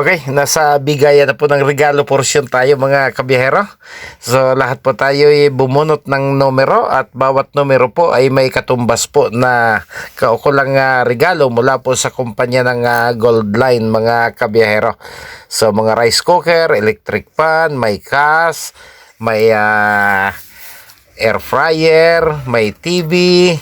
Okay, nasa bigayan na po ng regalo portion tayo mga kabiyahero. So lahat po tayo ay bumunot ng numero at bawat numero po ay may katumbas po na kaukulang regalo mula po sa kumpanya ng Gold Line mga kabiyahero. So mga rice cooker, electric pan, may gas, may air fryer, may TV,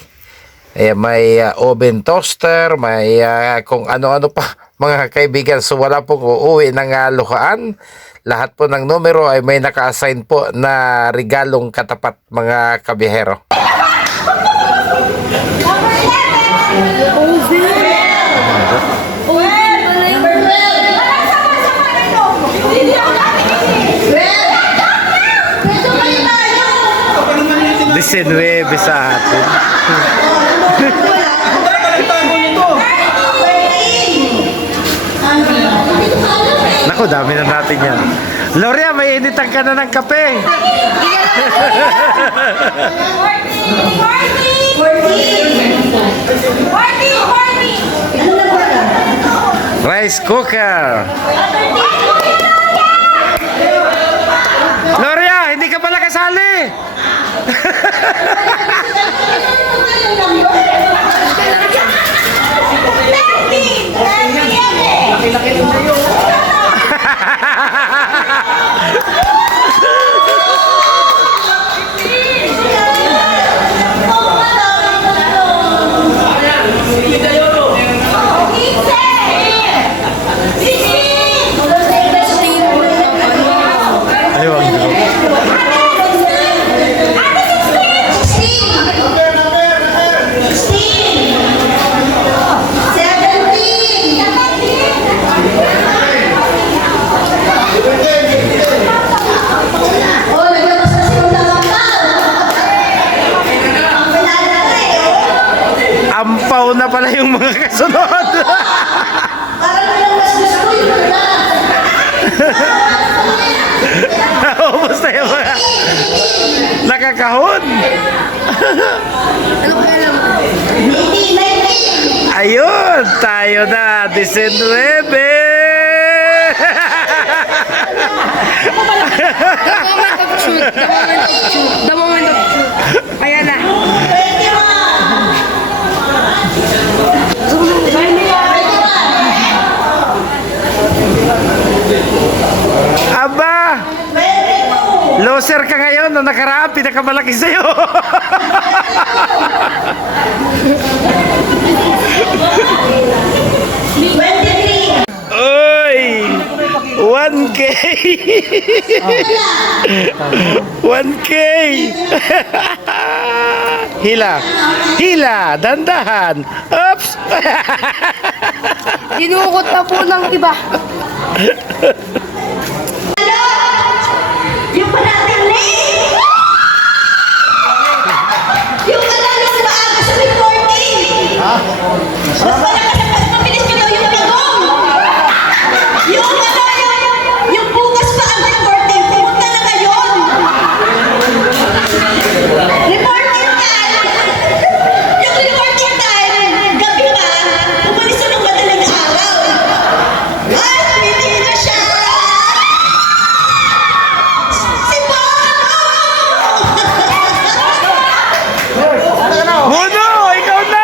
may oven toaster, may kung ano-ano pa mga kaibigan. So wala po uuwi ng luhaan. Lahat po ng numero ay may naka-assign po na regalong katapat mga kabiyahero. Disenwebe sa atin. Naku, dami na natin yan. Loria, may initan ka na ng kape. Rice cooker. Loria, hindi ka pala kasali. Ampaw na pala yung mga kasunod. Naubos na yung mga nakakahon. Ayun, tayo na 19. The moment of truth. Ayan na. Aba! Loser ka ngayon na nakaraan, pinakamalaki sa'yo. Oy! 1K! 1K! Hila! Hila! Dandahan! Oops! Dinukot na po ng iba. Yung panating late! Yung alalong maaga sa reporting! Mas malakas at mas mabilis nyo daw yung pagong! Yung bukas pa ang reporting, pumunta na ngayon! Reporting time! Yung reporting time, gabi pa, umalis na ng madaling araw! Ay, pili na siya! Muno! Ikaw na!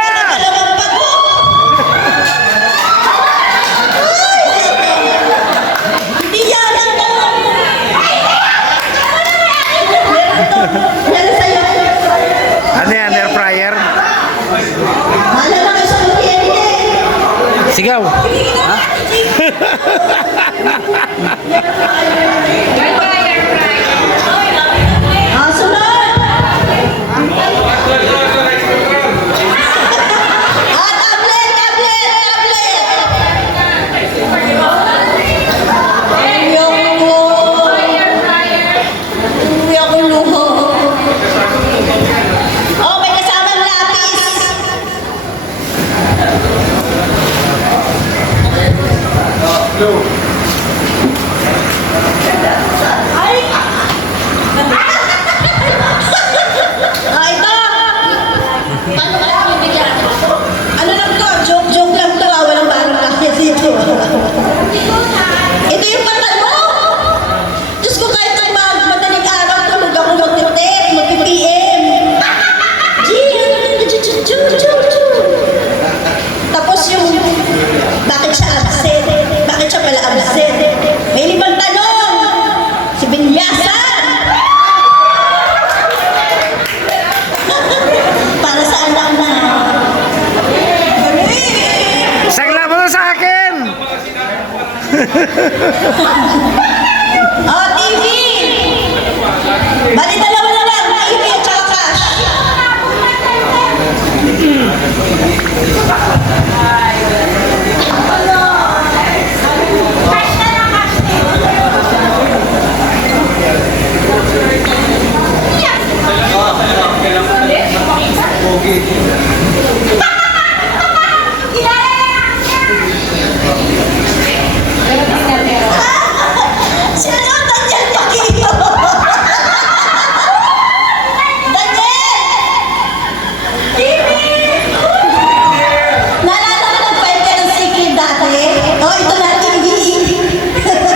Hindi yan ang Ano yan? Air fryer? Sigaw! Ha? Ano lang to? Joke lang to. Walang barang lang dito. Oh, TV! Bali, dalawa na lang. TV at saka cash. Sino yung Daniel Paquito? Daniel! TV! Naalala ko nag-file ka ng secret dati? Oh, ito na TV.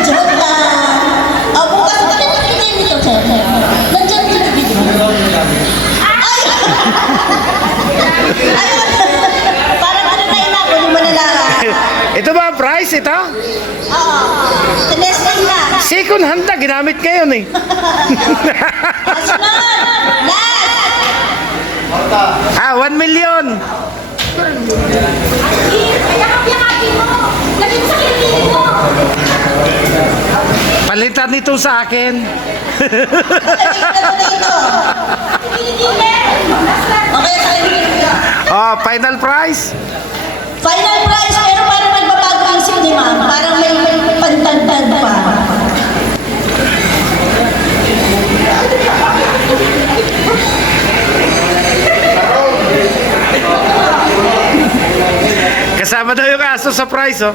Joke lang. Oh, bukas pa rin natin ito, Chef. Nandiyan yung video. Ay! Ayun! Parang ano na inakunin mo na lang. Ito ba ang price ito? Oo. Tinesting na. Second hand na, ginamit ngayon eh. Kasunod! Last! 1 million. Yakap-yakapin mo! Laging sa kilikili mo! Palitan nito sa akin. Dito! Kilikili! Okay, sa kilikili. Oh, final price. Final price, pero parang magbabago ang cinema. Parang may pantagtag pa. Kasama daw yung aso sa price, oh.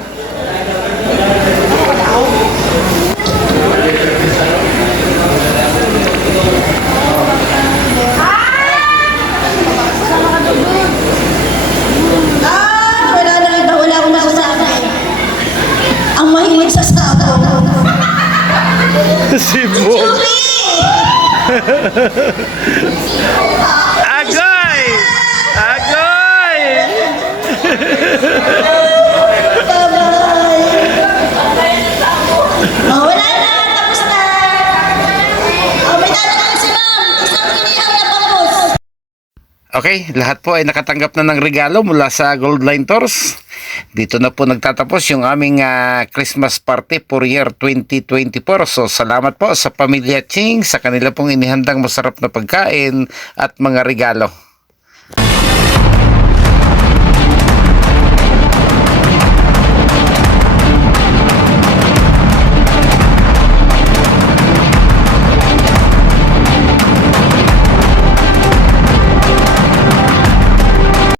Wala na iba, wala akong nasasabi. Ang mahilig sa sabaw. Si Bo. Julie! Agoy! Agoy! Oh, wala na, tapos na. Oh, may tatanong si ma'am. Isang kinihaw na pangos. Okay, lahat po ay nakatanggap na ng regalo mula sa Goldline Tours. Dito na po nagtatapos yung aming Christmas party for year 2024. So salamat po sa Pamilya Ching sa kanila pong inihandang masarap na pagkain at mga regalo.